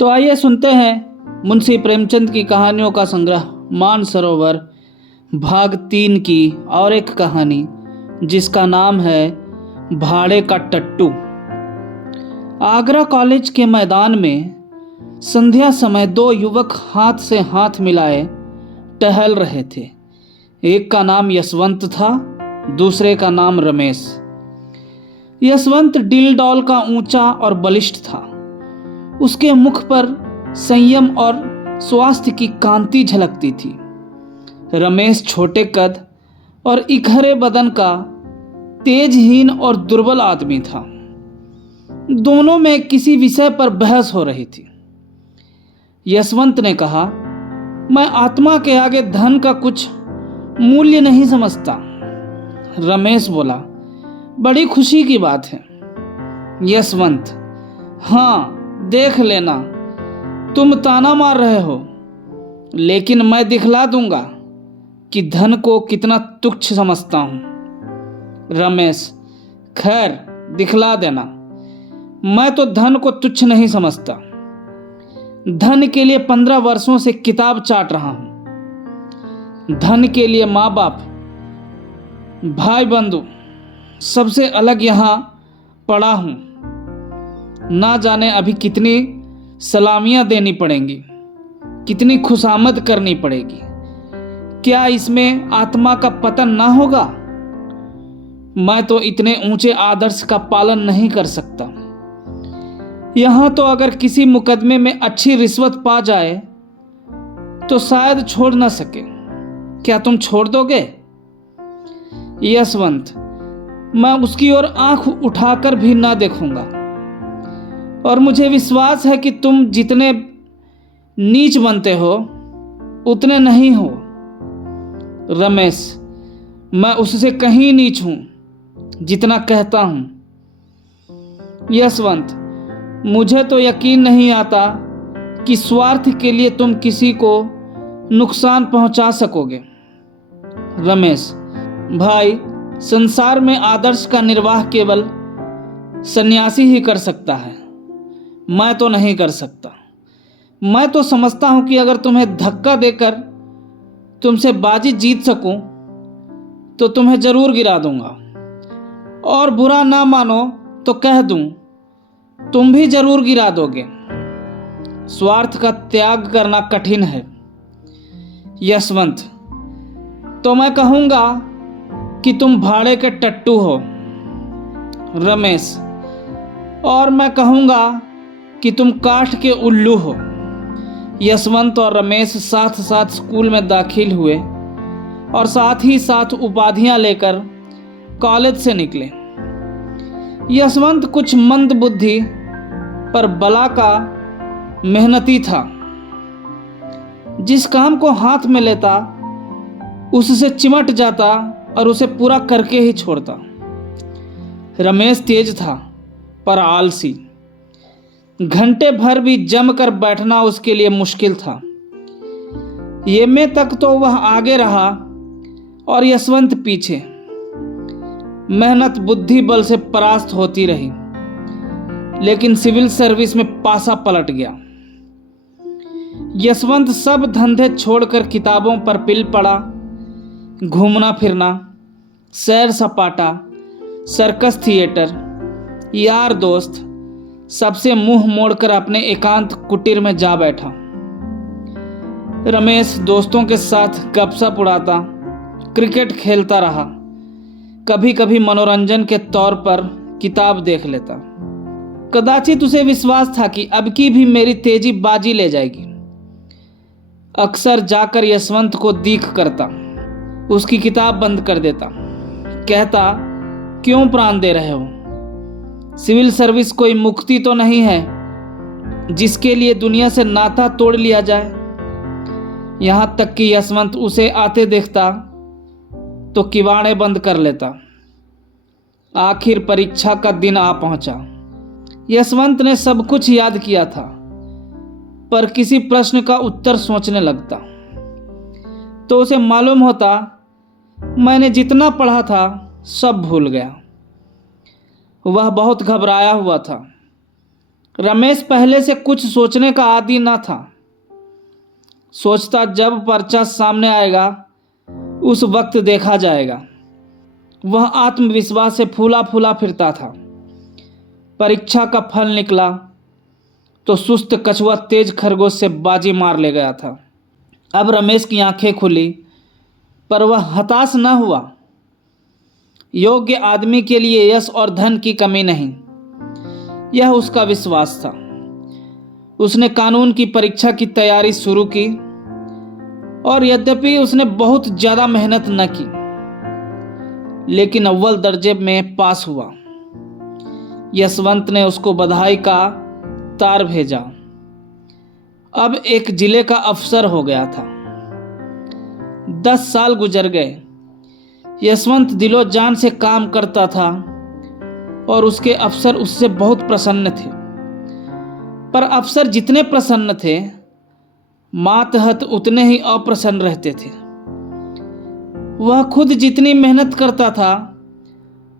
तो आइए सुनते हैं मुंशी प्रेमचंद की कहानियों का संग्रह मानसरोवर भाग 3 की और एक कहानी जिसका नाम है भाड़े का टट्टू। आगरा कॉलेज के मैदान में संध्या समय दो युवक हाथ से हाथ मिलाए टहल रहे थे। एक का नाम यशवंत था, दूसरे का नाम रमेश। यशवंत डिल डॉल का ऊंचा और बलिष्ठ था। उसके मुख पर संयम और स्वास्थ्य की कांति झलकती थी। रमेश छोटे कद और इखरे बदन का तेजहीन और दुर्बल आदमी था। दोनों में किसी विषय पर बहस हो रही थी। यशवंत ने कहा, मैं आत्मा के आगे धन का कुछ मूल्य नहीं समझता। रमेश बोला, बड़ी खुशी की बात है। यशवंत, हाँ देख लेना, तुम ताना मार रहे हो, लेकिन मैं दिखला दूंगा कि धन को कितना तुच्छ समझता हूं। रमेश, खैर दिखला देना। मैं तो धन को तुच्छ नहीं समझता। धन के लिए 15 वर्षों से किताब चाट रहा हूं। धन के लिए माँ बाप, भाई बंधु सबसे अलग यहां पड़ा हूं। ना जाने अभी कितनी सलामियां देनी पड़ेंगी, कितनी खुशामद करनी पड़ेगी। क्या इसमें आत्मा का पतन ना होगा? मैं तो इतने ऊंचे आदर्श का पालन नहीं कर सकता। यहां तो अगर किसी मुकदमे में अच्छी रिश्वत पा जाए तो शायद छोड़ ना सके। क्या तुम छोड़ दोगे? यशवंत, मैं उसकी ओर आंख उठाकर भी ना देखूंगा, और मुझे विश्वास है कि तुम जितने नीच बनते हो उतने नहीं हो। रमेश, मैं उससे कहीं नीच हूं जितना कहता हूं। यशवंत, मुझे तो यकीन नहीं आता कि स्वार्थ के लिए तुम किसी को नुकसान पहुंचा सकोगे। रमेश, भाई संसार में आदर्श का निर्वाह केवल सन्यासी ही कर सकता है। मैं तो नहीं कर सकता। मैं तो समझता हूं कि अगर तुम्हें धक्का देकर तुमसे बाजी जीत सकूं तो तुम्हें जरूर गिरा दूंगा, और बुरा ना मानो तो कह दूं तुम भी जरूर गिरा दोगे। स्वार्थ का त्याग करना कठिन है। यशवंत, तो मैं कहूंगा कि तुम भाड़े के टट्टू हो। रमेश, और मैं कहूंगा कि तुम काठ के उल्लू हो। यशवंत और रमेश साथ साथ स्कूल में दाखिल हुए और साथ ही साथ उपाधियां लेकर कॉलेज से निकले। यशवंत कुछ मंद बुद्धि पर बला का मेहनती था। जिस काम को हाथ में लेता उससे चिमट जाता और उसे पूरा करके ही छोड़ता। रमेश तेज था पर आलसी। घंटे भर भी जमकर बैठना उसके लिए मुश्किल था। एमए तक तो वह आगे रहा और यशवंत पीछे। मेहनत बुद्धि बल से परास्त होती रही, लेकिन सिविल सर्विस में पासा पलट गया। यशवंत सब धंधे छोड़कर किताबों पर पिल पड़ा। घूमना फिरना, सैर सपाटा, सर्कस थिएटर, यार दोस्त सबसे मुंह मोड़कर अपने एकांत कुटीर में जा बैठा। रमेश दोस्तों के साथ गपशप उड़ाता, क्रिकेट खेलता रहा। कभी कभी मनोरंजन के तौर पर किताब देख लेता। कदाचित उसे विश्वास था कि अब की भी मेरी तेजी बाजी ले जाएगी। अक्सर जाकर यशवंत को दीख करता, उसकी किताब बंद कर देता। कहता, क्यों प्राण दे रहे हो? सिविल सर्विस कोई मुक्ति तो नहीं है जिसके लिए दुनिया से नाता तोड़ लिया जाए। यहां तक कि यशवंत उसे आते देखता तो किवाड़े बंद कर लेता। आखिर परीक्षा का दिन आ पहुंचा। यशवंत ने सब कुछ याद किया था, पर किसी प्रश्न का उत्तर सोचने लगता तो उसे मालूम होता, मैंने जितना पढ़ा था सब भूल गया। वह बहुत घबराया हुआ था। रमेश पहले से कुछ सोचने का आदी न था। सोचता जब पर्चा सामने आएगा उस वक्त देखा जाएगा। वह आत्मविश्वास से फूला फूला फिरता था। परीक्षा का फल निकला तो सुस्त कछुआ तेज खरगोश से बाजी मार ले गया था। अब रमेश की आंखें खुली, पर वह हताश न हुआ। योग्य आदमी के लिए यश और धन की कमी नहीं, यह उसका विश्वास था। उसने कानून की परीक्षा की तैयारी शुरू की और यद्यपि उसने बहुत ज़्यादा मेहनत न की, लेकिन अव्वल दर्जे में पास हुआ। यशवंत ने उसको बधाई का तार भेजा। अब एक जिले का अफसर हो गया था। 10 साल गुजर गए। यशवंत दिलो जान से काम करता था और उसके अफसर उससे बहुत प्रसन्न थे। पर अफसर जितने प्रसन्न थे, मातहत उतने ही अप्रसन्न रहते थे। वह खुद जितनी मेहनत करता था,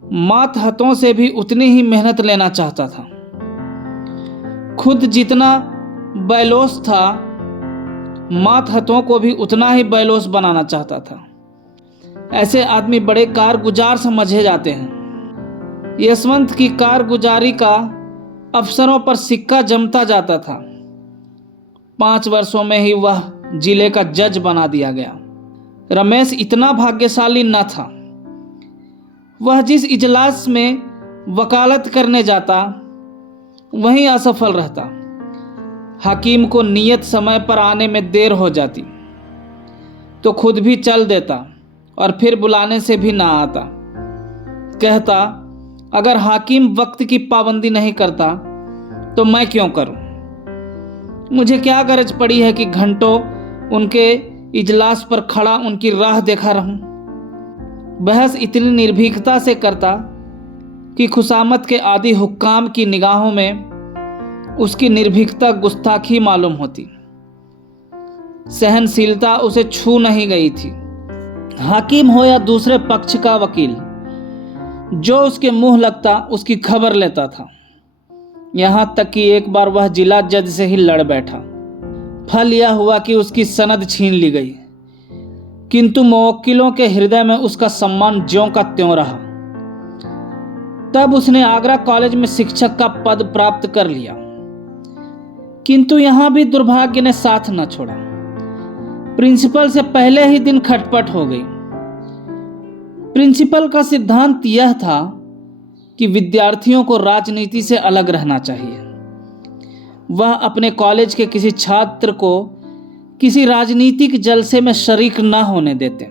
मातहतों से भी उतनी ही मेहनत लेना चाहता था। खुद जितना बैलोस था, मातहतों को भी उतना ही बैलोस बनाना चाहता था। ऐसे आदमी बड़े कारगुजार समझे जाते हैं। यशवंत की कारगुजारी का अफसरों पर सिक्का जमता जाता था। 5 वर्षों में ही वह जिले का जज बना दिया गया। रमेश इतना भाग्यशाली न था। वह जिस इजलास में वकालत करने जाता, वहीं असफल रहता। हकीम को नियत समय पर आने में देर हो जाती तो खुद भी चल देता और फिर बुलाने से भी ना आता। कहता, अगर हाकिम वक्त की पाबंदी नहीं करता तो मैं क्यों करूं? मुझे क्या गरज पड़ी है कि घंटों उनके इजलास पर खड़ा उनकी राह देखा रहूं। बहस इतनी निर्भीकता से करता कि खुशामत के आदि हुक्काम की निगाहों में उसकी निर्भीकता गुस्ताखी मालूम होती। सहनशीलता उसे छू नहीं गई थी। हाकिम हो या दूसरे पक्ष का वकील, जो उसके मुंह लगता उसकी खबर लेता था। यहां तक कि एक बार वह जिला जज से ही लड़ बैठा। फल यह हुआ कि उसकी सनद छीन ली गई, किंतु मुवक्किलों के हृदय में उसका सम्मान ज्यों का त्यों रहा। तब उसने आगरा कॉलेज में शिक्षक का पद प्राप्त कर लिया, किंतु यहां भी दुर्भाग्य ने साथ न छोड़ा। प्रिंसिपल से पहले ही दिन खटपट हो गई। प्रिंसिपल का सिद्धांत यह था कि विद्यार्थियों को राजनीति से अलग रहना चाहिए। वह अपने कॉलेज के किसी छात्र को किसी राजनीतिक जलसे में शरीक न होने देते।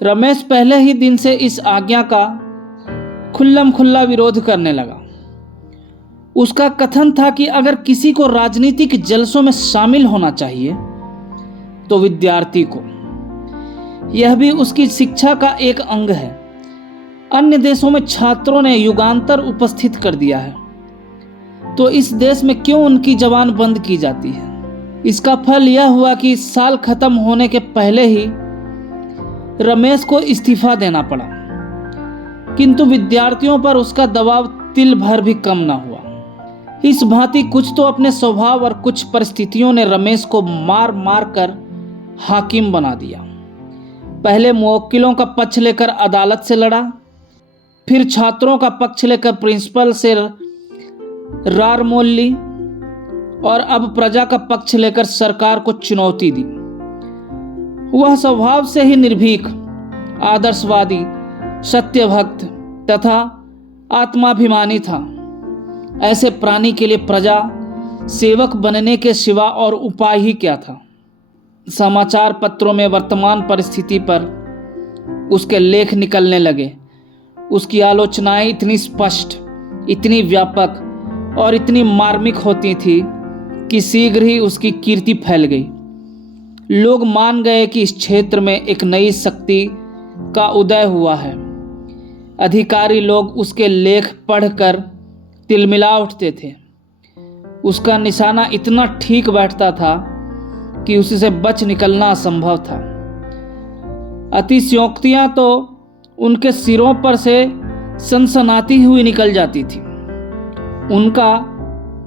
रमेश पहले ही दिन से इस आज्ञा का खुल्लम खुल्ला विरोध करने लगा। उसका कथन था कि अगर किसी को राजनीतिक जलसों में शामिल होना चाहिए तो विद्यार्थी को। यह भी उसकी शिक्षा का एक अंग है। अन्य देशों में छात्रों ने युगांतर उपस्थित कर दिया है, तो इस देश में क्यों उनकी जबान बंद की जाती है? इसका फल यह हुआ कि साल खत्म होने के पहले ही रमेश को इस्तीफा देना पड़ा, किंतु विद्यार्थियों पर उसका दबाव तिल भर भी कम न हुआ। इस भांति कुछ तो अपने स्वभाव और कुछ परिस्थितियों ने रमेश को मार मार कर हाकिम बना दिया। पहले मुवक्किलों का पक्ष लेकर अदालत से लड़ा, फिर छात्रों का पक्ष लेकर प्रिंसिपल से रार मोल ली और अब प्रजा का पक्ष लेकर सरकार को चुनौती दी। वह स्वभाव से ही निर्भीक, आदर्शवादी, सत्यभक्त तथा आत्माभिमानी था। ऐसे प्राणी के लिए प्रजा सेवक बनने के सिवा और उपाय ही क्या था? समाचार पत्रों में वर्तमान परिस्थिति पर उसके लेख निकलने लगे। उसकी आलोचनाएं इतनी स्पष्ट, इतनी व्यापक और इतनी मार्मिक होती थी कि शीघ्र ही उसकी कीर्ति फैल गई। लोग मान गए कि इस क्षेत्र में एक नई शक्ति का उदय हुआ है। अधिकारी लोग उसके लेख पढ़कर तिलमिला उठते थे। उसका निशाना इतना ठीक बैठता था कि उससे बच निकलना असंभव था। अतिशयोक्तियां तो उनके सिरों पर से सनसनाती हुई निकल जाती थी। उनका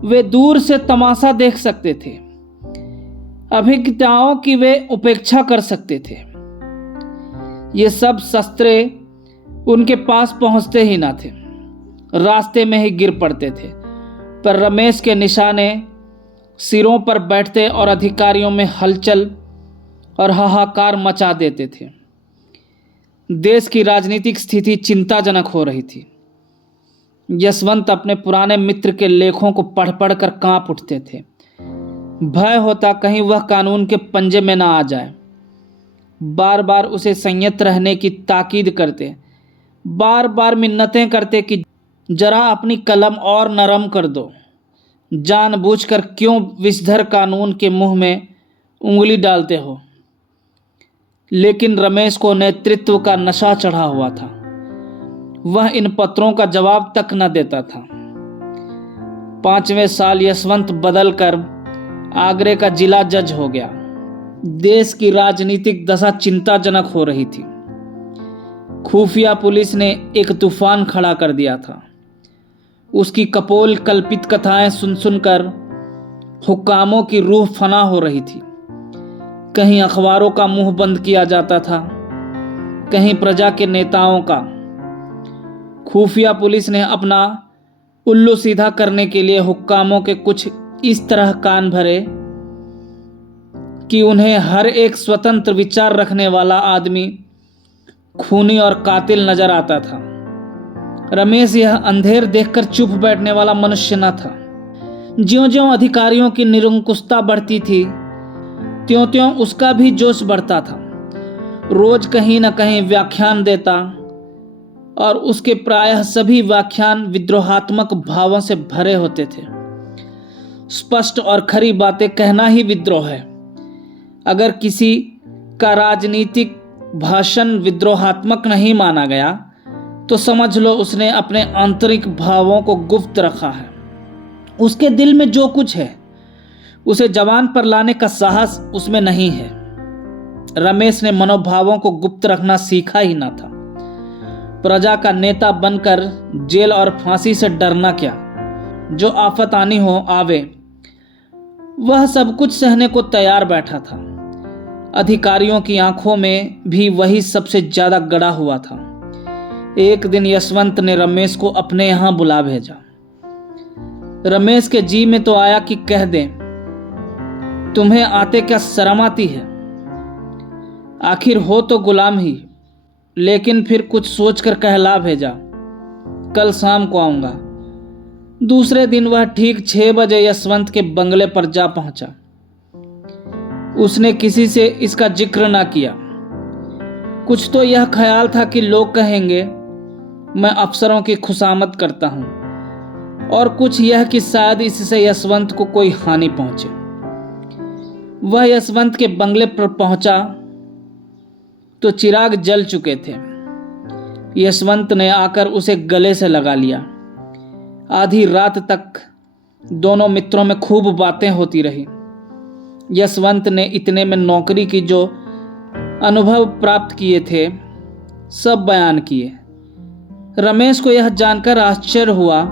वे दूर से तमाशा देख सकते थे, अभिज्ञताओं की वे उपेक्षा कर सकते थे। ये सब शस्त्रे उनके पास पहुंचते ही ना थे, रास्ते में ही गिर पड़ते थे। पर रमेश के निशाने सिरों पर बैठते और अधिकारियों में हलचल और हाहाकार मचा देते थे। देश की राजनीतिक स्थिति चिंताजनक हो रही थी। यशवंत अपने पुराने मित्र के लेखों को पढ़ पढ़ कर कांप उठते थे। भय होता कहीं वह कानून के पंजे में ना आ जाए। बार बार उसे संयत रहने की ताकीद करते, बार बार मिन्नतें करते कि जरा अपनी कलम और नरम कर दो, जानबूझकर क्यों विषधर कानून के मुंह में उंगली डालते हो। लेकिन रमेश को नेतृत्व का नशा चढ़ा हुआ था। वह इन पत्रों का जवाब तक न देता था। 5वें साल यशवंत बदलकर आगरे का जिला जज हो गया। देश की राजनीतिक दशा चिंताजनक हो रही थी। खुफिया पुलिस ने एक तूफान खड़ा कर दिया था। उसकी कपोल कल्पित कथाएं सुन सुनकर हुक्कामों की रूह फना हो रही थी। कहीं अखबारों का मुंह बंद किया जाता था, कहीं प्रजा के नेताओं का। खुफिया पुलिस ने अपना उल्लू सीधा करने के लिए हुक्कामों के कुछ इस तरह कान भरे कि उन्हें हर एक स्वतंत्र विचार रखने वाला आदमी खूनी और कातिल नजर आता था। रमेश यह अंधेर देखकर चुप बैठने वाला मनुष्य न था। ज्यों-ज्यों अधिकारियों की निरंकुशता बढ़ती थी, त्यों-त्यों उसका भी जोश बढ़ता था। रोज कहीं न कहीं व्याख्यान देता और उसके प्रायः सभी व्याख्यान विद्रोहात्मक भावों से भरे होते थे। स्पष्ट और खरी बातें कहना ही विद्रोह है। अगर किसी का राजनीतिक भाषण विद्रोहात्मक नहीं माना गया तो समझ लो उसने अपने आंतरिक भावों को गुप्त रखा है। उसके दिल में जो कुछ है उसे जबान पर लाने का साहस उसमें नहीं है। रमेश ने मनोभावों को गुप्त रखना सीखा ही ना था। प्रजा का नेता बनकर जेल और फांसी से डरना क्या, जो आफत आनी हो आवे। वह सब कुछ सहने को तैयार बैठा था। अधिकारियों की आंखों में भी वही सबसे ज्यादा गड़ा हुआ था। एक दिन यशवंत ने रमेश को अपने यहां बुला भेजा। रमेश के जी में तो आया कि कह दें, तुम्हें आते क्या शर्म आती है? आखिर हो तो गुलाम ही। लेकिन फिर कुछ सोचकर कहला भेजा, कल शाम को आऊंगा। दूसरे दिन वह ठीक 6 बजे यशवंत के बंगले पर जा पहुंचा। उसने किसी से इसका जिक्र ना किया। कुछ तो यह ख्याल था कि लोग कहेंगे मैं अफसरों की खुशामद करता हूं, और कुछ यह कि शायद इससे यशवंत को कोई हानि पहुंचे। वह यशवंत के बंगले पर पहुंचा तो चिराग जल चुके थे। यशवंत ने आकर उसे गले से लगा लिया। आधी रात तक दोनों मित्रों में खूब बातें होती रही। यशवंत ने इतने में नौकरी की जो अनुभव प्राप्त किए थे सब बयान किए। रमेश को यह जानकर आश्चर्य हुआ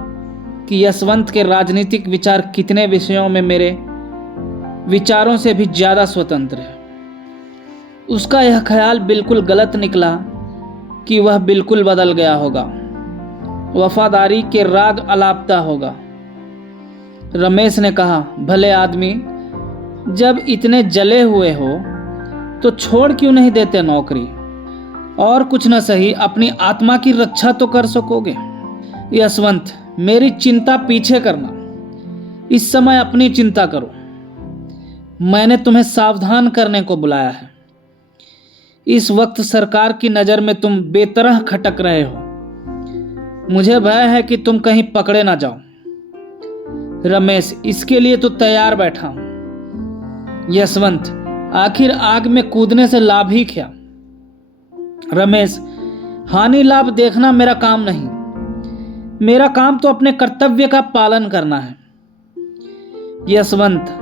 कि यशवंत के राजनीतिक विचार कितने विषयों में मेरे विचारों से भी ज्यादा स्वतंत्र है। उसका यह ख्याल बिल्कुल गलत निकला कि वह बिल्कुल बदल गया होगा, वफादारी के राग अलापता होगा। रमेश ने कहा, भले आदमी, जब इतने जले हुए हो तो छोड़ क्यों नहीं देते नौकरी? और कुछ न सही अपनी आत्मा की रक्षा तो कर सकोगे। यशवंत, मेरी चिंता पीछे करना, इस समय अपनी चिंता करो। मैंने तुम्हें सावधान करने को बुलाया है। इस वक्त सरकार की नजर में तुम बेतरह खटक रहे हो। मुझे भय है कि तुम कहीं पकड़े ना जाओ। रमेश, इसके लिए तो तैयार बैठा हूं। यशवंत, आखिर आग में कूदने से लाभ ही क्या? रमेश, हानि लाभ देखना मेरा काम नहीं। मेरा काम तो अपने कर्तव्य का पालन करना है। यशवंत,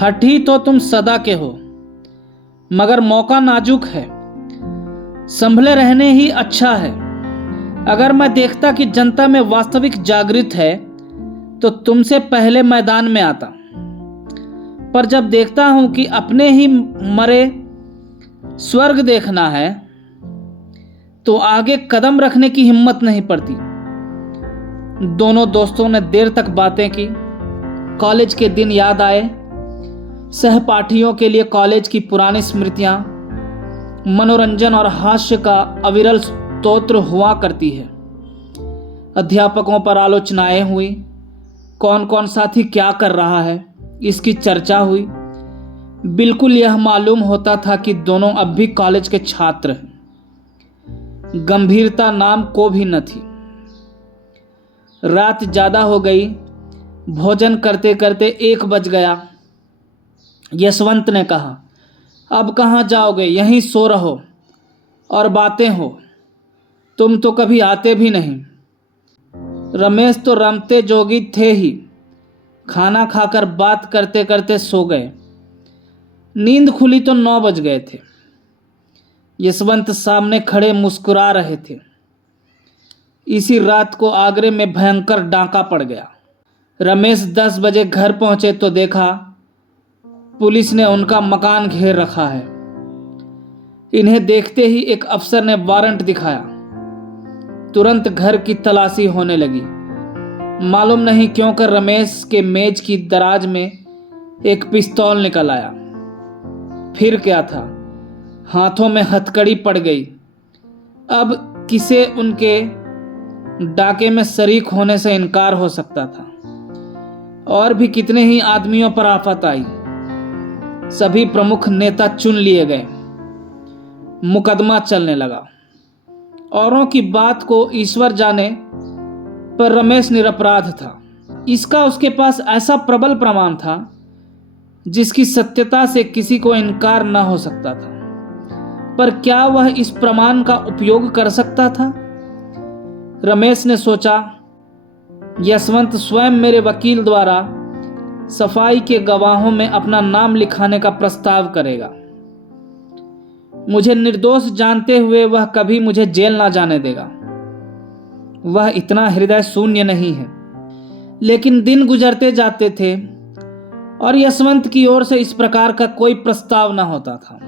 हठी तो तुम सदा के हो, मगर मौका नाजुक है। संभले रहने ही अच्छा है। अगर मैं देखता कि जनता में वास्तविक जागृत है तो तुमसे पहले मैदान में आता, पर जब देखता हूं कि अपने ही मरे स्वर्ग देखना है तो आगे कदम रखने की हिम्मत नहीं पड़ती। दोनों दोस्तों ने देर तक बातें की। कॉलेज के दिन याद आए। सहपाठियों के लिए कॉलेज की पुरानी स्मृतियां मनोरंजन और हास्य का अविरल स्तोत्र हुआ करती है। अध्यापकों पर आलोचनाएं हुई, कौन कौन साथी क्या कर रहा है इसकी चर्चा हुई। बिल्कुल यह मालूम होता था कि दोनों अब भी कॉलेज के छात्र हैं। गंभीरता नाम को भी न थी। रात ज्यादा हो गई। भोजन करते करते 1 बज गया। यशवंत ने कहा, अब कहाँ जाओगे, यहीं सो रहो और बातें हो, तुम तो कभी आते भी नहीं। रमेश तो रमते जोगी थे ही। खाना खाकर बात करते करते सो गए। नींद खुली तो 9 बज गए थे। यशवंत सामने खड़े मुस्कुरा रहे थे। इसी रात को आगरे में भयंकर डांका पड़ गया। रमेश 10 बजे घर पहुंचे तो देखा पुलिस ने उनका मकान घेर रखा है। इन्हें देखते ही एक अफसर ने वारंट दिखाया। तुरंत घर की तलाशी होने लगी। मालूम नहीं क्यों कर रमेश के मेज की दराज में एक पिस्तौल निकल आया। फिर क्या था, हाथों में हथकड़ी पड़ गई। अब किसे उनके डाके में शरीक होने से इनकार हो सकता था। और भी कितने ही आदमियों पर आफत आई। सभी प्रमुख नेता चुन लिए गए। मुकदमा चलने लगा। औरों की बात को ईश्वर जाने, पर रमेश निरपराध था। इसका उसके पास ऐसा प्रबल प्रमाण था जिसकी सत्यता से किसी को इनकार न हो सकता था। पर क्या वह इस प्रमाण का उपयोग कर सकता था? रमेश ने सोचा, यशवंत स्वयं मेरे वकील द्वारा सफाई के गवाहों में अपना नाम लिखाने का प्रस्ताव करेगा। मुझे निर्दोष जानते हुए वह कभी मुझे जेल ना जाने देगा। वह इतना हृदय शून्य नहीं है। लेकिन दिन गुजरते जाते थे और यशवंत की ओर से इस प्रकार का कोई प्रस्ताव न होता था।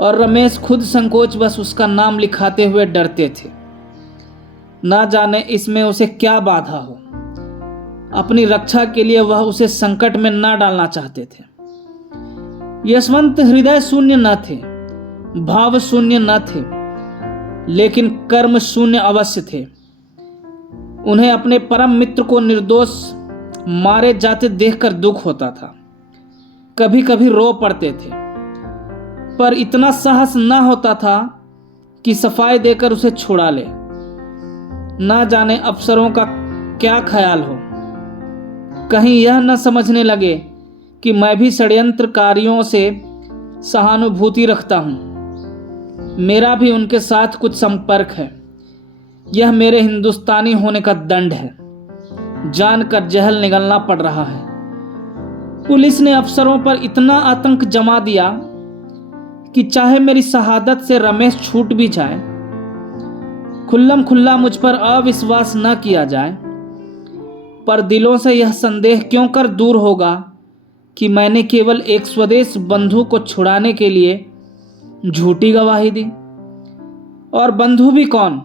और रमेश खुद संकोच बस उसका नाम लिखाते हुए डरते थे। ना जाने इसमें उसे क्या बाधा हो। अपनी रक्षा के लिए वह उसे संकट में ना डालना चाहते थे। यशवंत हृदय शून्य न थे, भाव शून्य न थे, लेकिन कर्म शून्य अवश्य थे। उन्हें अपने परम मित्र को निर्दोष मारे जाते देखकर दुख होता था। कभी कभी रो पड़ते थे, पर इतना साहस ना होता था कि सफाई देकर उसे छुड़ा ले। ना जाने अफसरों का क्या ख्याल हो। कहीं यह न समझने लगे कि मैं भी षड्यंत्रकारियों से सहानुभूति रखता हूं। मेरा भी उनके साथ कुछ संपर्क है। यह मेरे हिंदुस्तानी होने का दंड है। जानकर जहल निगलना पड़ रहा है। पुलिस ने अफसरों पर इतना आतंक जमा दिया कि चाहे मेरी शहादत से रमेश छूट भी जाए, खुल्लम खुल्ला मुझ पर अविश्वास न किया जाए, पर दिलों से यह संदेह क्यों कर दूर होगा कि मैंने केवल एक स्वदेश बंधु को छुड़ाने के लिए झूठी गवाही दी। और बंधु भी कौन,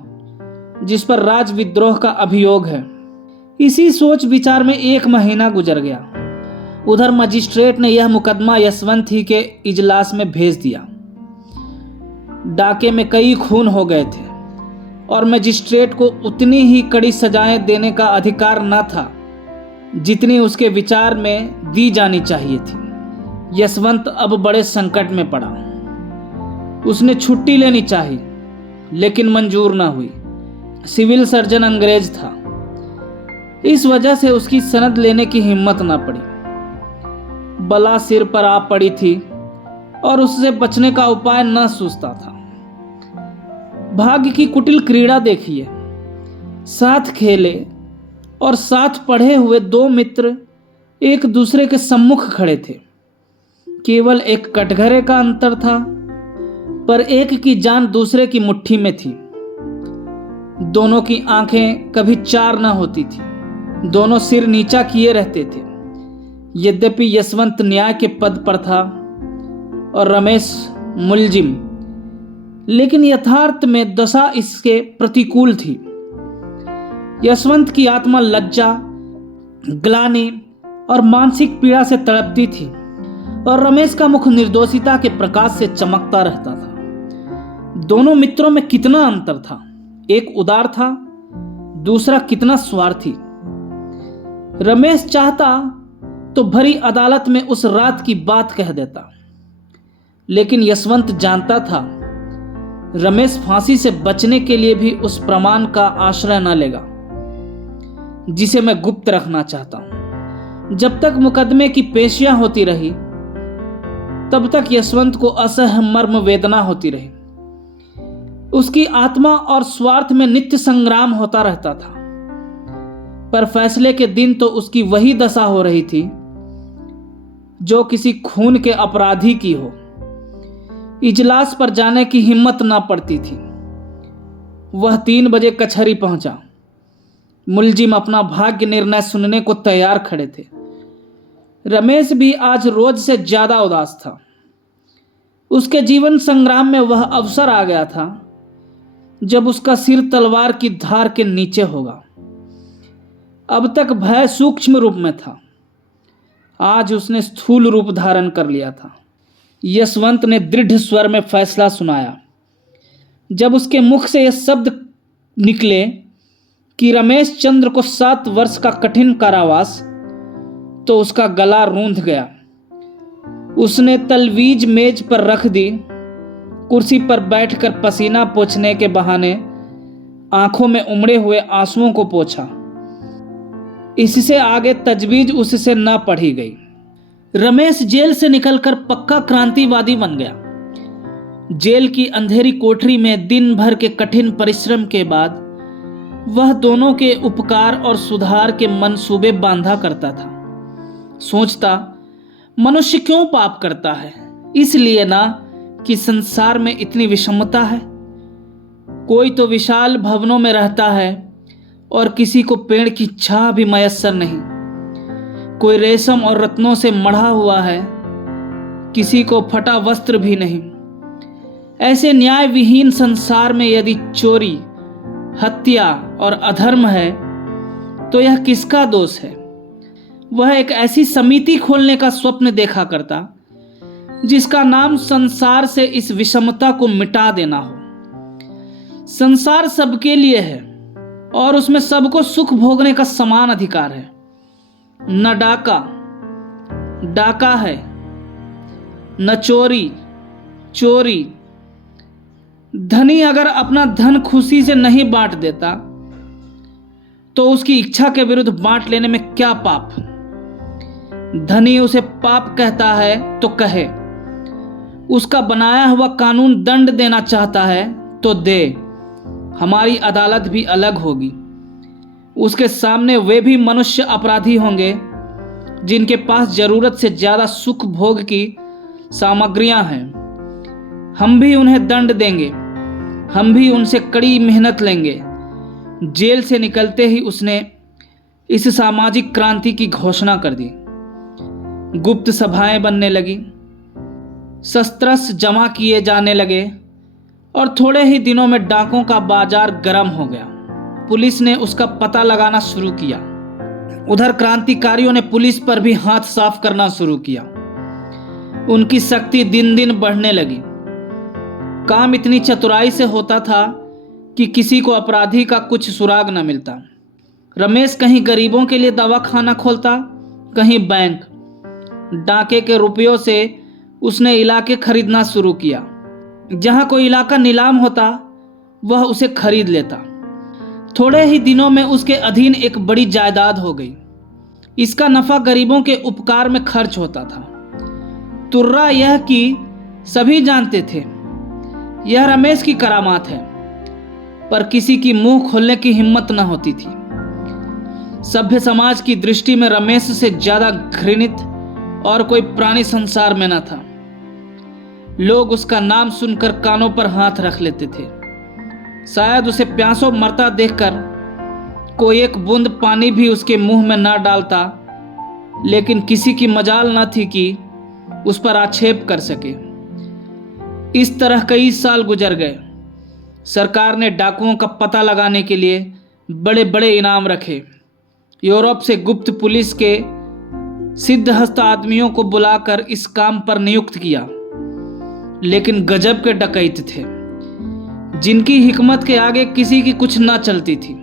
जिस पर राज विद्रोह का अभियोग है। इसी सोच विचार में 1 महीना गुजर गया। उधर मजिस्ट्रेट ने यह मुकदमा यशवंत ही के इजलास में भेज दिया। डाके में कई खून हो गए थे और मजिस्ट्रेट को उतनी ही कड़ी सजाएं देने का अधिकार न था जितनी उसके विचार में दी जानी चाहिए थी। यशवंत अब बड़े संकट में पड़ा। उसने छुट्टी लेनी चाहिए, लेकिन मंजूर न हुई। सिविल सर्जन अंग्रेज था। इस वजह से उसकी सनद लेने की हिम्मत न पड़ी। बला सिर पर आ पड़ी थी और उससे बचने का उपाय न सूझता था। भाग्य की कुटिल क्रीड़ा देखिए। साथ खेले और साथ पढ़े हुए 2 मित्र एक दूसरे के सम्मुख खड़े थे। केवल एक कटघरे का अंतर था, पर एक की जान दूसरे की मुट्ठी में थी। दोनों की आंखें कभी चार न होती थी। दोनों सिर नीचा किए रहते थे। यद्यपि यशवंत न्याय के पद पर था और रमेश मुलजिम, लेकिन यथार्थ में दशा इसके प्रतिकूल थी। यशवंत की आत्मा लज्जा, ग्लानि और मानसिक पीड़ा से तड़पती थी और रमेश का मुख निर्दोषिता के प्रकाश से चमकता रहता था। दोनों मित्रों में कितना अंतर था। एक उदार था, दूसरा कितना स्वार्थी। रमेश चाहता तो भरी अदालत में उस रात की बात कह देता, लेकिन यशवंत जानता था रमेश फांसी से बचने के लिए भी उस प्रमाण का आश्रय न लेगा जिसे मैं गुप्त रखना चाहता हूं। जब तक मुकदमे की पेशियां होती रही तब तक यशवंत को असह्य मर्म वेदना होती रही। उसकी आत्मा और स्वार्थ में नित्य संग्राम होता रहता था, पर फैसले के दिन तो उसकी वही दशा हो रही थी जो किसी खून के अपराधी की हो। इजलास पर जाने की हिम्मत ना पड़ती थी। वह 3 बजे कचहरी पहुंचा। मुलजिम अपना भाग्य निर्णय सुनने को तैयार खड़े थे। रमेश भी आज रोज से ज्यादा उदास था। उसके जीवन संग्राम में वह अवसर आ गया था जब उसका सिर तलवार की धार के नीचे होगा। अब तक भय सूक्ष्म रूप में था, आज उसने स्थूल रूप धारण कर लिया था। यशवंत ने दृढ़ स्वर में फैसला सुनाया। जब उसके मुख से यह शब्द निकले कि रमेश चंद्र को 7 वर्ष का कठिन कारावास, तो उसका गला रूंध गया। उसने तलवीज मेज पर रख दी। कुर्सी पर बैठकर पसीना पोंछने के बहाने आंखों में उमड़े हुए आंसुओं को पोंछा। इससे आगे तजवीज उससे न पढ़ी गई। रमेश जेल से निकलकर पक्का क्रांतिवादी बन गया। जेल की अंधेरी कोठरी में दिन भर के कठिन परिश्रम के बाद वह दोनों के उपकार और सुधार के मंसूबे बांधा करता था। सोचता, मनुष्य क्यों पाप करता है? इसलिए ना कि संसार में इतनी विषमता है। कोई तो विशाल भवनों में रहता है और किसी को पेड़ की छाह भी मयस्सर नहीं। कोई रेशम और रत्नों से मढ़ा हुआ है, किसी को फटा वस्त्र भी नहीं। ऐसे न्याय विहीन संसार में यदि चोरी, हत्या और अधर्म है तो यह किसका दोष है? वह एक ऐसी समिति खोलने का स्वप्न देखा करता जिसका नाम संसार से इस विषमता को मिटा देना हो। संसार सबके लिए है और उसमें सबको सुख भोगने का समान अधिकार है। न डाका है, न चोरी। धनी अगर अपना धन खुशी से नहीं बांट देता तो उसकी इच्छा के विरुद्ध बांट लेने में क्या पाप? धनी उसे पाप कहता है तो कहे। उसका बनाया हुआ कानून दंड देना चाहता है तो दे। हमारी अदालत भी अलग होगी। उसके सामने वे भी मनुष्य अपराधी होंगे जिनके पास जरूरत से ज्यादा सुख भोग की सामग्रियां हैं। हम भी उन्हें दंड देंगे, हम भी उनसे कड़ी मेहनत लेंगे। जेल से निकलते ही उसने इस सामाजिक क्रांति की घोषणा कर दी। गुप्त सभाएं बनने लगी, शस्त्रास्त्र जमा किए जाने लगे और थोड़े ही दिनों में डाकों का बाजार गर्म हो गया। पुलिस ने उसका पता लगाना शुरू किया। उधर क्रांतिकारियों ने पुलिस पर भी हाथ साफ करना शुरू किया। उनकी शक्ति दिन दिन बढ़ने लगी। काम इतनी चतुराई से होता था कि किसी को अपराधी का कुछ सुराग न मिलता। रमेश कहीं गरीबों के लिए दवा खाना खोलता, कहीं बैंक। डाके के रुपयों से उसने इलाके खरीदना शुरू किया। जहां कोई इलाका नीलाम होता वह उसे खरीद लेता। थोड़े ही दिनों में उसके अधीन एक बड़ी जायदाद हो गई। इसका नफा गरीबों के उपकार में खर्च होता था। तुर्रा यह कि सभी जानते थे यह रमेश की करामात है, पर किसी की मुंह खोलने की हिम्मत न होती थी। सभ्य समाज की दृष्टि में रमेश से ज्यादा घृणित और कोई प्राणी संसार में न था। लोग उसका नाम सुनकर कानों पर हाथ रख लेते थे। शायद उसे प्यासों मरता देखकर कोई एक बूंद पानी भी उसके मुंह में ना डालता, लेकिन किसी की मजाल न थी कि उस पर आक्षेप कर सके। इस तरह कई साल गुजर गए। सरकार ने डाकुओं का पता लगाने के लिए बड़े बड़े इनाम रखे। यूरोप से गुप्त पुलिस के सिद्धहस्त आदमियों को बुलाकर इस काम पर नियुक्त किया, लेकिन गजब के डकैत थे, जिनकी हिकमत के आगे किसी की कुछ ना चलती थी।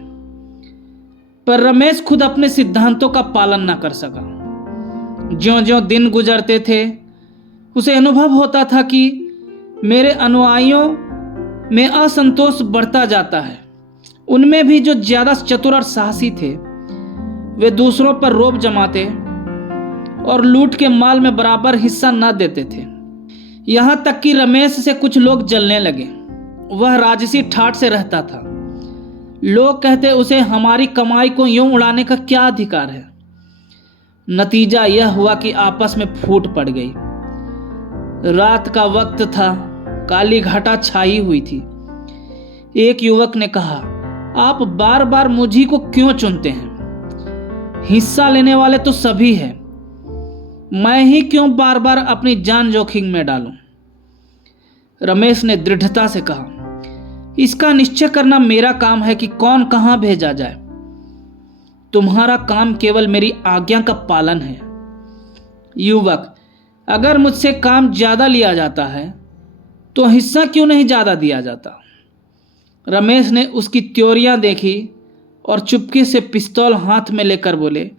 पर रमेश खुद अपने सिद्धांतों का पालन ना कर सका। ज्यों-ज्यों दिन गुजरते थे, उसे अनुभव होता था कि मेरे अनुयायियों में असंतोष बढ़ता जाता है। उनमें भी जो ज्यादा चतुर और साहसी थे, वे दूसरों पर रोब जमाते और लूट के माल में बराबर हिस्सा न देते थे। यहां तक कि रमेश से कुछ लोग जलने लगे। वह राजसी ठाठ से रहता था। लोग कहते उसे हमारी कमाई को यूं उड़ाने का क्या अधिकार है। नतीजा यह हुआ कि आपस में फूट पड़ गई। रात का वक्त था, काली घटा छाई हुई थी। एक युवक ने कहा, आप बार बार मुझी को क्यों चुनते हैं? हिस्सा लेने वाले तो सभी हैं, मैं ही क्यों बार बार अपनी जान जोखिम में डालूं? रमेश ने दृढ़ता से कहा, इसका निश्चय करना मेरा काम है कि कौन कहां भेजा जाए। तुम्हारा काम केवल मेरी आज्ञा का पालन है। युवक, अगर मुझसे काम ज्यादा लिया जाता है तो हिस्सा क्यों नहीं ज्यादा दिया जाता? रमेश ने उसकी त्योरियां देखी और चुपके से पिस्तौल हाथ में लेकर बोले,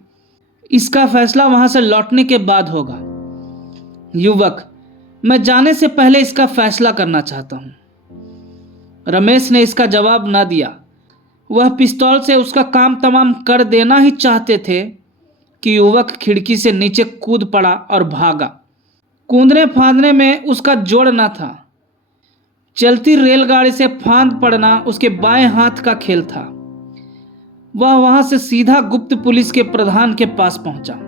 इसका फैसला वहां से लौटने के बाद होगा। युवक, मैं जाने से पहले इसका फैसला करना चाहता हूं। रमेश ने इसका जवाब ना दिया। वह पिस्तौल से उसका काम तमाम कर देना ही चाहते थे कि युवक खिड़की से नीचे कूद पड़ा और भागा। कूदने फांदने में उसका जोड़ न था। चलती रेलगाड़ी से फांद पड़ना उसके बाएं हाथ का खेल था। वह वहां से सीधा गुप्त पुलिस के प्रधान के पास पहुंचा।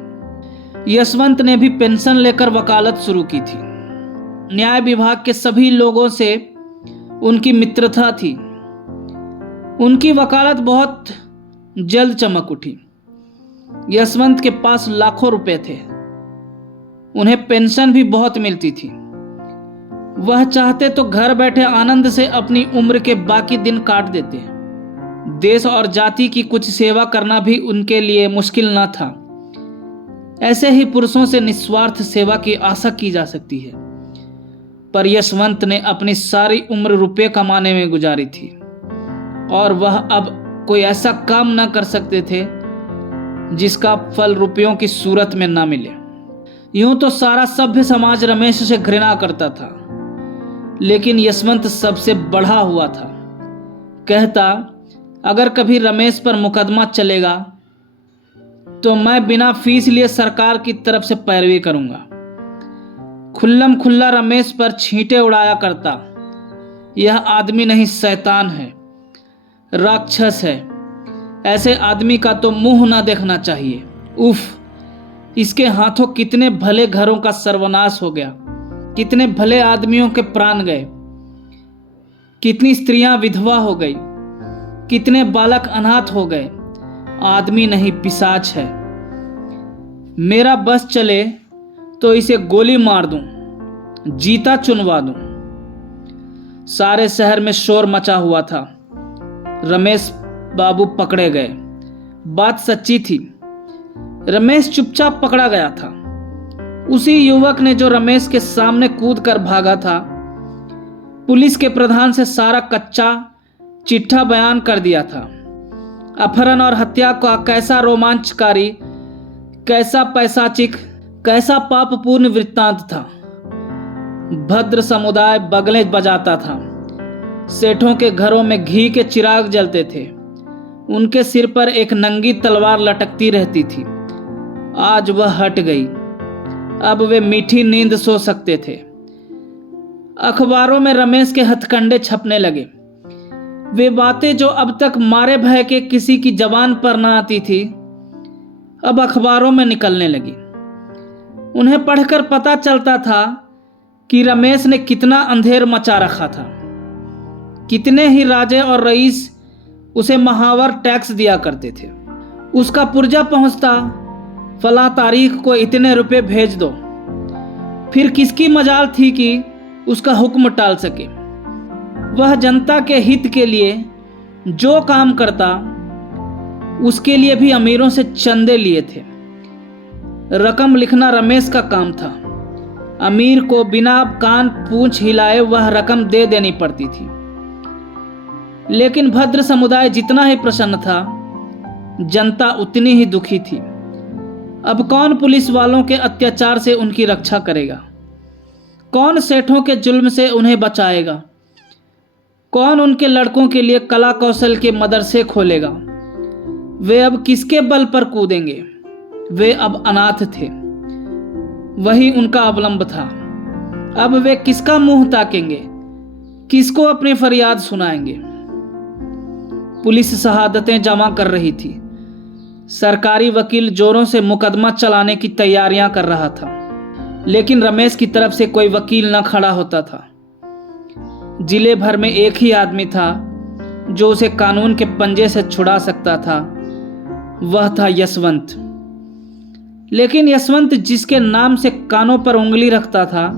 यशवंत ने भी पेंशन लेकर वकालत शुरू की थी। न्याय विभाग के सभी लोगों से उनकी मित्रता थी। उनकी वकालत बहुत जल्द चमक उठी। यशवंत के पास लाखों रुपए थे। उन्हें पेंशन भी बहुत मिलती थी। वह चाहते तो घर बैठे आनंद से अपनी उम्र के बाकी दिन काट देते। देश और जाति की कुछ सेवा करना भी उनके लिए मुश्किल न था। ऐसे ही पुरुषों से निस्वार्थ सेवा की आशा की जा सकती है। पर यशवंत ने अपनी सारी उम्र रुपये कमाने में गुजारी थी और वह अब कोई ऐसा काम न कर सकते थे जिसका फल रुपयों की सूरत में न मिले। यूं तो सारा सभ्य समाज रमेश से घृणा करता था, लेकिन यशवंत सबसे बढ़ा हुआ था। कहता, अगर कभी रमेश पर मुकदमा चलेगा तो मैं बिना फीस लिए सरकार की तरफ से पैरवी करूंगा। खुल्लम खुल्ला रमेश पर छींटे उड़ाया करता। यह आदमी नहीं, शैतान है, राक्षस है। ऐसे आदमी का तो मुंह ना देखना चाहिए। उफ, इसके हाथों कितने भले घरों का सर्वनाश हो गया, कितने भले आदमियों के प्राण गए, कितनी स्त्रियां विधवा हो गई, कितने बालक अनाथ हो गए। आदमी नहीं, पिशाच है। मेरा बस चले तो इसे गोली मार दूं, जीता चुनवा दूं। सारे शहर में शोर मचा हुआ था। रमेश बाबू पकड़े गए। बात सच्ची थी। रमेश चुपचाप पकड़ा गया था। उसी युवक ने जो रमेश के सामने कूद कर भागा था, पुलिस के प्रधान से सारा कच्चा चिट्ठा बयान कर दिया था। अपहरण और हत्या का कैसा रोमांचकारी, कैसा पैशाचिक, कैसा पापपूर्ण वृत्तांत था। भद्र समुदाय बगलें बजाता था। सेठों के घरों में घी के चिराग जलते थे। उनके सिर पर एक नंगी तलवार लटकती रहती थी। आज वह हट गई। अब वे मीठी नींद सो सकते थे। अखबारों में रमेश के हथकंडे छपने लगे। वे बातें जो अब तक मारे भय के किसी की जबान पर ना आती थी, अब अखबारों में निकलने लगी। उन्हें पढ़कर पता चलता था कि रमेश ने कितना अंधेर मचा रखा था। कितने ही राजे और रईस उसे महावर टैक्स दिया करते थे। उसका पुर्जा पहुंचता, फला तारीख को इतने रुपए भेज दो। फिर किसकी मजाल थी कि उसका हुक्म टाल सके। वह जनता के हित के लिए जो काम करता, उसके लिए भी अमीरों से चंदे लिए थे। रकम लिखना रमेश का काम था। अमीर को बिना कान पूंछ हिलाए वह रकम दे देनी पड़ती थी। लेकिन भद्र समुदाय जितना ही प्रसन्न था, जनता उतनी ही दुखी थी। अब कौन पुलिस वालों के अत्याचार से उनकी रक्षा करेगा? कौन सेठों के जुल्म से उन्हें बचाएगा? कौन उनके लड़कों के लिए कला कौशल के मदरसे खोलेगा? वे अब किसके बल पर कूदेंगे? वे अब अनाथ थे, वही उनका अवलंब था। अब वे किसका मुंह ताकेंगे? किसको अपनी फरियाद सुनाएंगे? पुलिस शहादतें जमा कर रही थी। सरकारी वकील जोरों से मुकदमा चलाने की तैयारियां कर रहा था, लेकिन रमेश की तरफ से कोई वकील न खड़ा होता था। जिले भर में एक ही आदमी था जो उसे कानून के पंजे से छुड़ा सकता था, वह था यशवंत। लेकिन यशवंत जिसके नाम से कानों पर उंगली रखता था,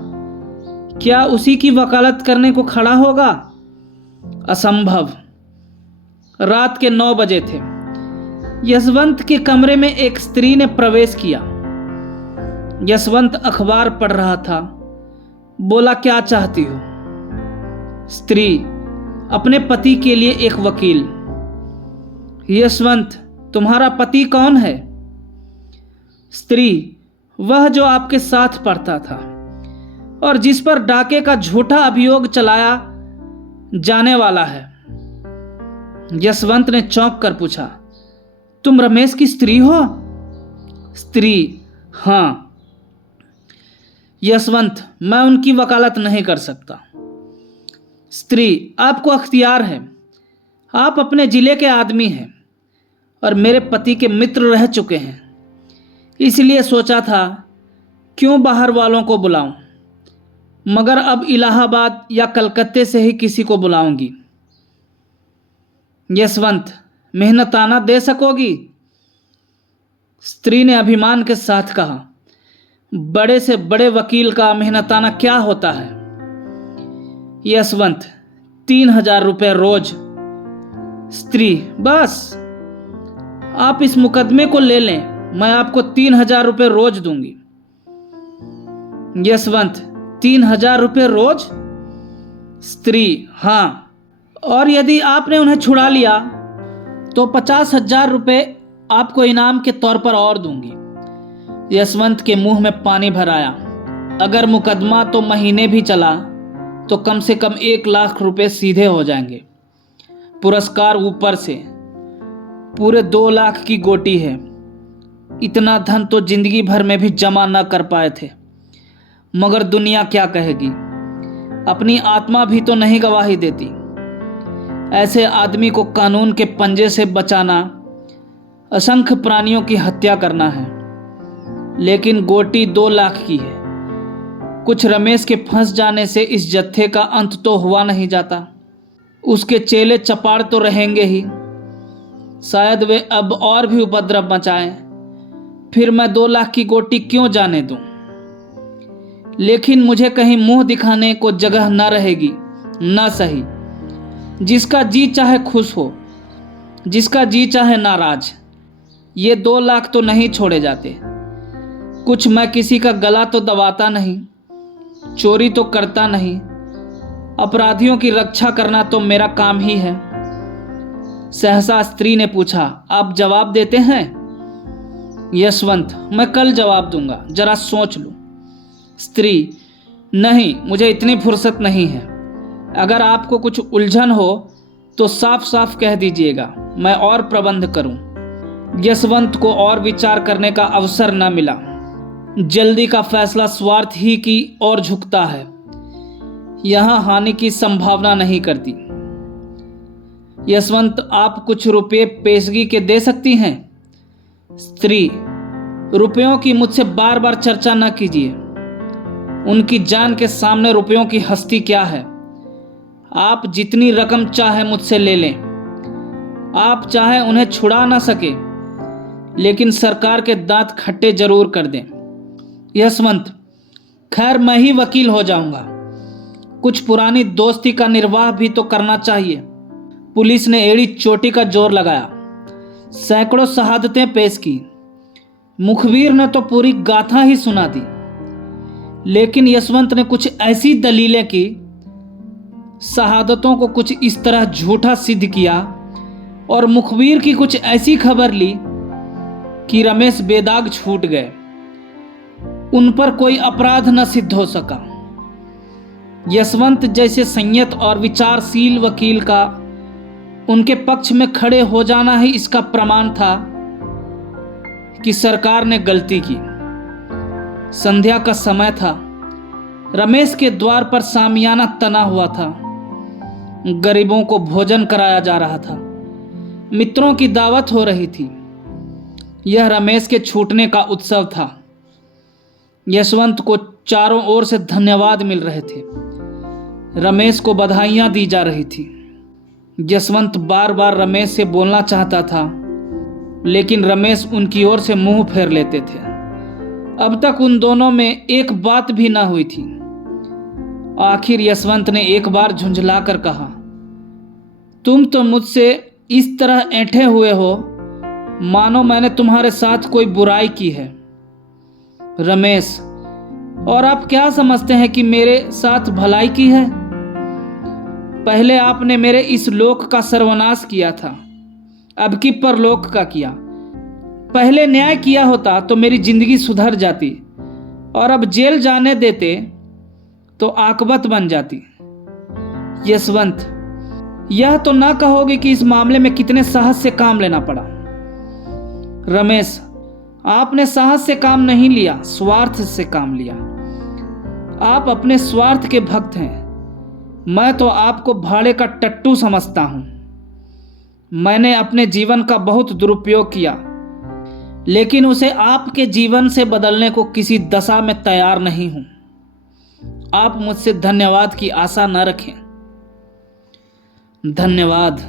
क्या उसी की वकालत करने को खड़ा होगा? असंभव। रात के 9 बजे थे। यशवंत के कमरे में एक स्त्री ने प्रवेश किया। यशवंत अखबार पढ़ रहा था। बोला, क्या चाहती हो? स्त्री, अपने पति के लिए एक वकील। यशवंत, तुम्हारा पति कौन है? स्त्री, वह जो आपके साथ पढ़ता था और जिस पर डाके का झूठा अभियोग चलाया जाने वाला है। यशवंत ने चौंक कर पूछा, तुम रमेश की स्त्री हो? स्त्री, हां। यशवंत, मैं उनकी वकालत नहीं कर सकता। स्त्री, आपको अख्तियार है। आप अपने जिले के आदमी हैं और मेरे पति के मित्र रह चुके हैं, इसलिए सोचा था क्यों बाहर वालों को बुलाऊं, मगर अब इलाहाबाद या कलकत्ते से ही किसी को बुलाऊंगी। यशवंत, मेहनताना दे सकोगी? स्त्री ने अभिमान के साथ कहा, बड़े से बड़े वकील का मेहनताना क्या होता है? यशवंत, 3000 रुपये रोज। स्त्री, बस आप इस मुकदमे को ले लें, मैं आपको 3000 रुपये रोज दूंगी। यशवंत, 3000 रुपये रोज? स्त्री, हां, और यदि आपने उन्हें छुड़ा लिया तो 50,000 रुपये आपको इनाम के तौर पर और दूंगी। यशवंत के मुंह में पानी भर आया। अगर मुकदमा तो महीने भी चला तो कम से कम 1 लाख रुपए सीधे हो जाएंगे। पुरस्कार ऊपर से पूरे 2 लाख की गोटी है। इतना धन तो जिंदगी भर में भी जमा न कर पाए थे। मगर दुनिया क्या कहेगी? अपनी आत्मा भी तो नहीं गवाही देती। ऐसे आदमी को कानून के पंजे से बचाना असंख्य प्राणियों की हत्या करना है। लेकिन गोटी 2 लाख की है। कुछ रमेश के फंस जाने से इस जत्थे का अंत तो हुआ नहीं जाता। उसके चेले चपाड़ तो रहेंगे ही। शायद वे अब और भी उपद्रव मचाएं। फिर मैं 2 लाख की गोटी क्यों जाने दूं? लेकिन मुझे कहीं मुंह दिखाने को जगह न रहेगी, न सही। जिसका जी चाहे खुश हो, जिसका जी चाहे नाराज। ये 2 लाख तो नहीं छोड़े जाते। कुछ मैं किसी का गला तो दबाता नहीं, चोरी तो करता नहीं। अपराधियों की रक्षा करना तो मेरा काम ही है। सहसा स्त्री ने पूछा, आप जवाब देते हैं? यशवंत, मैं कल जवाब दूंगा, जरा सोच लूं। स्त्री, नहीं, मुझे इतनी फुर्सत नहीं है। अगर आपको कुछ उलझन हो तो साफ साफ कह दीजिएगा, मैं और प्रबंध करूं। यशवंत को और विचार करने का अवसर न मिला। जल्दी का फैसला स्वार्थ ही की ओर झुकता है। यहां हानि की संभावना नहीं करती। यशवंत, आप कुछ रुपये पेशगी के दे सकती हैं? स्त्री, रुपयों की मुझसे बार बार चर्चा न कीजिए। उनकी जान के सामने रुपयों की हस्ती क्या है? आप जितनी रकम चाहे मुझसे ले लें। आप चाहे उन्हें छुड़ा ना सके, लेकिन सरकार के दांत खट्टे जरूर कर दें। यशवंत, खैर मैं ही वकील हो जाऊंगा। कुछ पुरानी दोस्ती का निर्वाह भी तो करना चाहिए। पुलिस ने एड़ी चोटी का जोर लगाया। सैकड़ों शहादतें पेश की। मुखबिर ने तो पूरी गाथा ही सुना दी, लेकिन यशवंत ने कुछ ऐसी दलीलें की, शहादतों को कुछ इस तरह झूठा सिद्ध किया और मुखबिर की कुछ ऐसी खबर ली कि रमेश बेदाग छूट गए। उन पर कोई अपराध न सिद्ध हो सका। यशवंत जैसे संयत और विचारशील वकील का उनके पक्ष में खड़े हो जाना ही इसका प्रमाण था कि सरकार ने गलती की। संध्या का समय था। रमेश के द्वार पर सामियाना तना हुआ था। गरीबों को भोजन कराया जा रहा था। मित्रों की दावत हो रही थी। यह रमेश के छूटने का उत्सव था। यशवंत को चारों ओर से धन्यवाद मिल रहे थे। रमेश को बधाइयां दी जा रही थी। यशवंत बार बार रमेश से बोलना चाहता था, लेकिन रमेश उनकी ओर से मुंह फेर लेते थे। अब तक उन दोनों में एक बात भी ना हुई थी। आखिर यशवंत ने एक बार झुंझलाकर कहा, तुम तो मुझसे इस तरह ऐंठे हुए हो मानो मैंने तुम्हारे साथ कोई बुराई की है। रमेश, और आप क्या समझते हैं कि मेरे साथ भलाई की है? पहले आपने मेरे इस लोक का सर्वनाश किया था, अब की परलोक का किया। पहले न्याय किया होता तो मेरी जिंदगी सुधर जाती, और अब जेल जाने देते तो आकबत बन जाती। यशवंत, यह तो ना कहोगे कि इस मामले में कितने साहस से काम लेना पड़ा। रमेश, आपने साहस से काम नहीं लिया, स्वार्थ से काम लिया। आप अपने स्वार्थ के भक्त हैं। मैं तो आपको भाड़े का टट्टू समझता हूं। मैंने अपने जीवन का बहुत दुरुपयोग किया, लेकिन उसे आपके जीवन से बदलने को किसी दशा में तैयार नहीं हूं। आप मुझसे धन्यवाद की आशा न रखें। धन्यवाद।